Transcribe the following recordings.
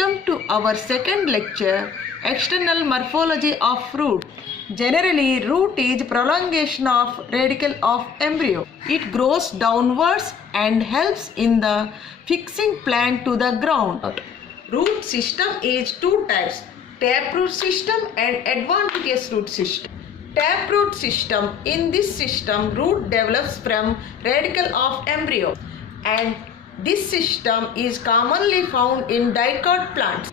Welcome to our second lecture, External Morphology of Root. Generally, root is prolongation of radicle of embryo. It grows downwards and helps in the fixing plant to the ground. Root system is two types, taproot system and adventitious root system. Taproot system, in this system root develops from radicle of embryo, and this system is commonly found in dicot plants.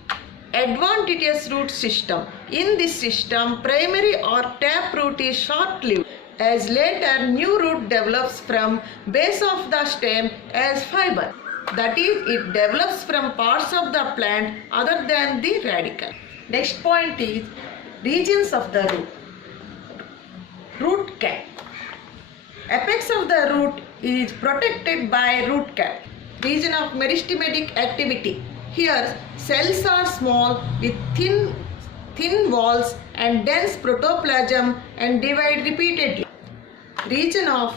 Adventitious root system, in this system primary or taproot is short-lived, as later new root develops from base of the stem as fiber. That is, it develops from parts of the plant other than the radicle. Next point is regions of the root. Root cap. Apex of the root is protected by root cap. Region of meristematic activity. Here cells are small with thin walls and dense protoplasm and divide repeatedly. Region of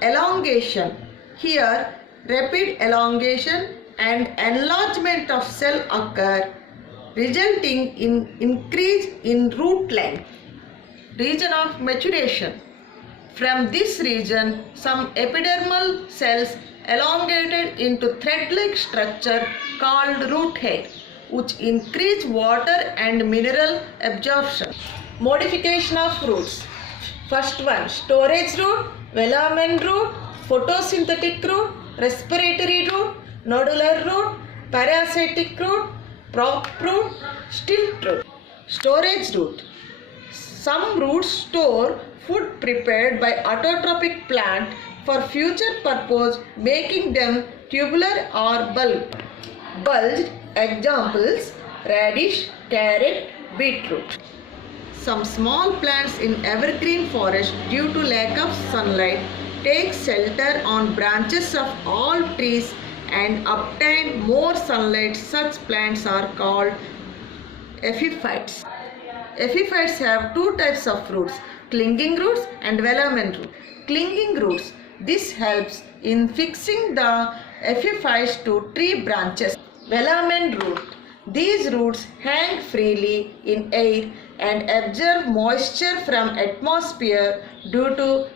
elongation. Here rapid elongation and enlargement of cell occur, resulting in increase in root length. Region of maturation. From this region, some epidermal cells elongated into thread-like structure called root hair, which increase water and mineral absorption. Modification of roots. First one, storage root, velamen root, photosynthetic root, respiratory root, nodular root, parasitic root, prop root, stilt root. Storage root. Some roots store food prepared by autotrophic plant for future purpose, making them tubular or bulged. Examples: radish, carrot, beetroot. Some small plants in evergreen forest, due to lack of sunlight, take shelter on branches of all trees and obtain more sunlight. Such plants are called epiphytes. Epiphytes have two types of roots, clinging roots and velamen root. Clinging roots, this helps in fixing the epiphytes to tree branches. Velamen root, these roots hang freely in air and absorb moisture from atmosphere due to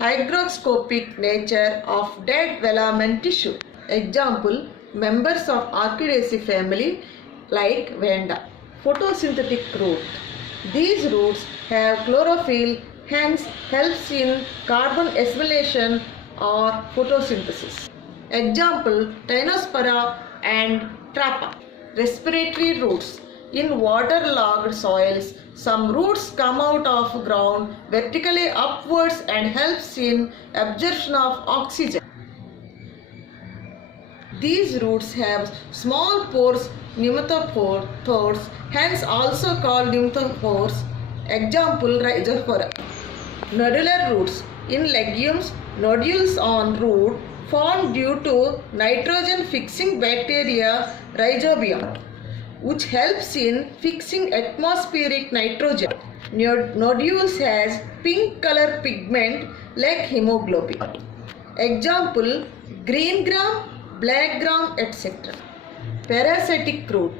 hygroscopic nature of dead velamen tissue. Example, members of Orchidaceae family like Vanda. Photosynthetic root. These roots have chlorophyll, hence helps in carbon assimilation or photosynthesis. Example, Tinospora and Trapa. Respiratory roots. In waterlogged soils, some roots come out of ground vertically upwards and helps in absorption of oxygen. These roots have small pores, pneumatophores, hence also called pneumatophores. Example, Rhizophora. Nodular roots. In legumes, nodules on root form due to nitrogen fixing bacteria Rhizobium, which helps in fixing atmospheric nitrogen. Nodules has pink color pigment like hemoglobin. Example, green gram, black gram, etc. Parasitic root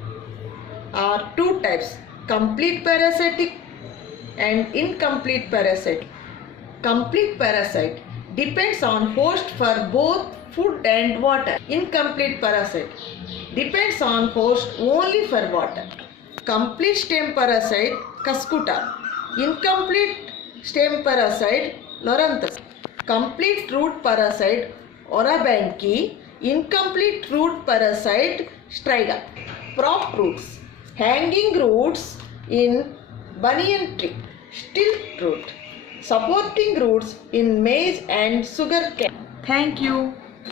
are two types, complete parasitic and incomplete parasite. Complete parasite depends on host for both food and water. Incomplete parasite depends on host only for water. Complete stem parasite, Cuscuta. Incomplete stem parasite, Loranthus. Complete root parasite, Orabanki. Incomplete root parasite, Striga. Prop roots. Hanging roots in banyan tree. Stilt root. Supporting roots in maize and sugar cane. Thank you.